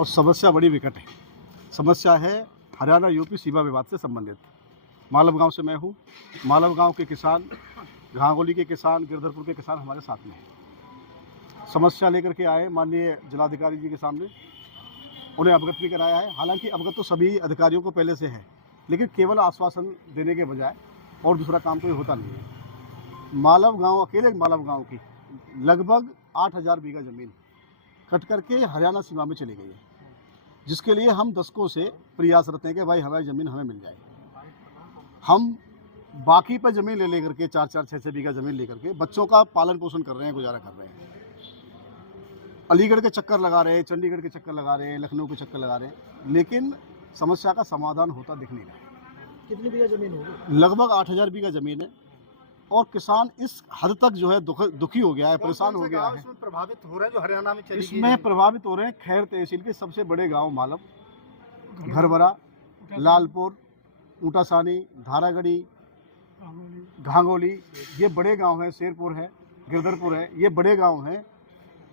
और समस्या बड़ी विकट है। समस्या है हरियाणा यूपी सीमा विवाद से संबंधित। मालव गांव से मैं हूं। मालव गांव के किसान, घांगोली के किसान, गिरधरपुर के किसान हमारे साथ में हैं। समस्या लेकर के आए माननीय जिलाधिकारी जी के सामने, उन्हें अवगत भी कराया है। हालांकि अवगत तो सभी अधिकारियों को पहले से है, लेकिन केवल आश्वासन देने के बजाय और दूसरा काम कोई होता नहीं है। मालव गांव, अकेले मालव गांव की लगभग 8000 बीघा ज़मीन कट करके हरियाणा सीमा में चली गई है, जिसके लिए हम दशकों से प्रयासरत हैं कि भाई हमारी ज़मीन हमें मिल जाए। हम बाकी पर ज़मीन ले लेकर के 4-4, 6-6 बीघा ज़मीन लेकर के बच्चों का पालन पोषण कर रहे हैं, गुजारा कर रहे हैं। अलीगढ़ के चक्कर लगा रहे हैं, चंडीगढ़ के चक्कर लगा रहे हैं, लखनऊ के चक्कर लगा रहे हैं, लेकिन समस्या का समाधान होता दिख नहीं रहा है। कितनी बीघा जमीन होगी? लगभग 8000 बीघा ज़मीन है और किसान इस हद तक जो है दुखी हो गया है, परेशान हो गया है। इसमें प्रभावित हो रहे हैं जो हरियाणा में चली गई इसमें प्रभावित हो रहे हैं खैर तहसील के सबसे बड़े गांव मालव, घरबरा, लालपुर, ऊंटासानी, धारागढ़ी, घांगोली, ये बड़े गांव हैं। शेरपुर है, गिरधरपुर है, ये बड़े गांव हैं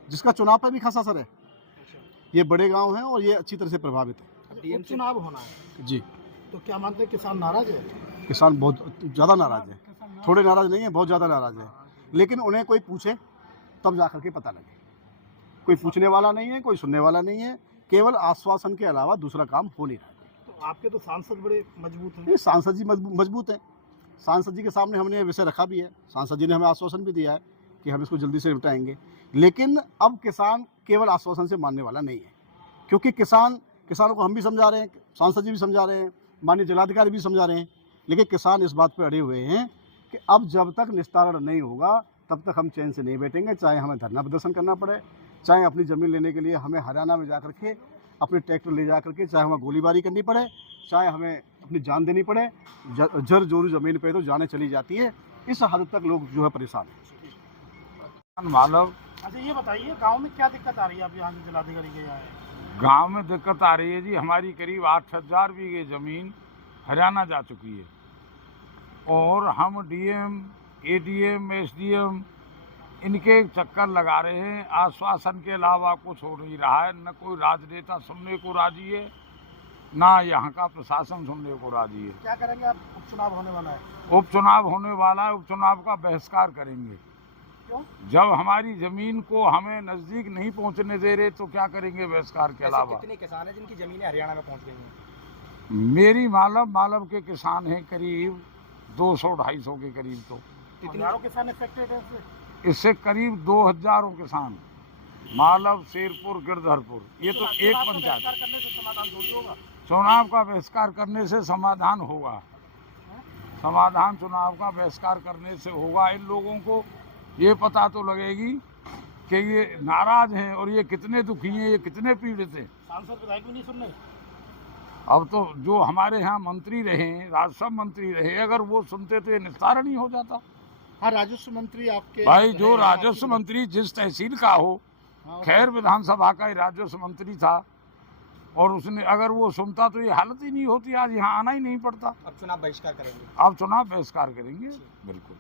जिसका चुनाव पर भी खासा असर है। ये बड़े गांव हैं और ये अच्छी तरह से प्रभावित है। चुनाव होना है जी, तो क्या मानते हैं किसान नाराज है? किसान बहुत ज़्यादा नाराज है। थोड़े नाराज नहीं है, बहुत ज़्यादा नाराज है। लेकिन उन्हें कोई पूछे तब जाकर के पता लगे। कोई पूछने वाला नहीं है, कोई सुनने वाला नहीं है। केवल आश्वासन के अलावा दूसरा काम हो नहीं रहा है। तो आपके तो सांसद बड़े मजबूत हैं। ये सांसद जी मजबूत हैं। सांसद जी के सामने हमने ये विषय रखा भी है। सांसद जी ने हमें आश्वासन भी दिया है कि हम इसको जल्दी से निपटाएंगे। लेकिन अब किसान केवल आश्वासन से मानने वाला नहीं है, क्योंकि किसानों को हम भी समझा रहे हैं, सांसद जी भी समझा रहे हैं, माननीय जिलाधिकारी भी समझा रहे हैं, लेकिन किसान इस बात पर अड़े हुए हैं कि अब जब तक निस्तारण नहीं होगा तब तक हम चैन से नहीं बैठेंगे। चाहे हमें धरना प्रदर्शन करना पड़े, चाहे अपनी ज़मीन लेने के लिए हमें हरियाणा में जाकर के अपने ट्रैक्टर ले जा करके, चाहे हमें गोलीबारी करनी पड़े, चाहे हमें अपनी जान देनी पड़े, जर जोरू ज़मीन पे तो जाने चली जाती है। इस हद तक लोग जो है परेशान हैं। मालव। अच्छा ये बताइए, गांव में क्या दिक्कत आ रही है? आप यहाँ से जिलाधिकारी के आए? गांव में दिक्कत आ रही है जी, हमारी करीब 8000 बीघे ज़मीन हरियाणा जा चुकी है और हम डीएम, एडीएम, एसडीएम इनके चक्कर लगा रहे हैं। आश्वासन के अलावा कुछ हो नहीं रहा है। न कोई राजनेता सुनने को राजी है, ना यहाँ का प्रशासन सुनने को राजी है। क्या करेंगे आप? उपचुनाव होने वाला है। उपचुनाव होने वाला है, उपचुनाव का बहिष्कार करेंगे। क्यों? जब हमारी जमीन को हमें नजदीक नहीं पहुंचने दे रहे तो क्या करेंगे बहिष्कार के अलावा? कितने किसान हैं जिनकी जमीनें हरियाणा में पहुंच गई हैं? मेरी मालव के किसान हैं करीब 200-250 के करीब। तो हजारों किसान अफेक्टेड है इससे करीब 2000 किसान, मालव, शेरपुर, गिरधरपुर, ये तो एक पंचायत। करने से समाधान थोड़ी होगा। चुनाव का बहिष्कार करने से समाधान होगा। समाधान चुनाव का बहिष्कार करने से होगा। इन लोगों को ये पता तो लगेगी कि ये नाराज हैं और ये कितने दुखी हैं, ये कितने पीड़ित हैं। सांसद विधायक भी नहीं सुन रहे। अब तो जो हमारे यहाँ मंत्री रहे, राजस्व मंत्री रहे, अगर वो सुनते तो ये निस्तारण ही हो जाता। हाँ, राजस्व मंत्री आपके भाई जो राजस्व मंत्री जिस तहसील का हो, खैर विधानसभा का ही राजस्व मंत्री था और उसने अगर वो सुनता तो ये हालत ही नहीं होती, आज यहाँ आना ही नहीं पड़ता। अब चुनाव बहिष्कार करेंगे? अब चुनाव बहिष्कार करेंगे, बिल्कुल।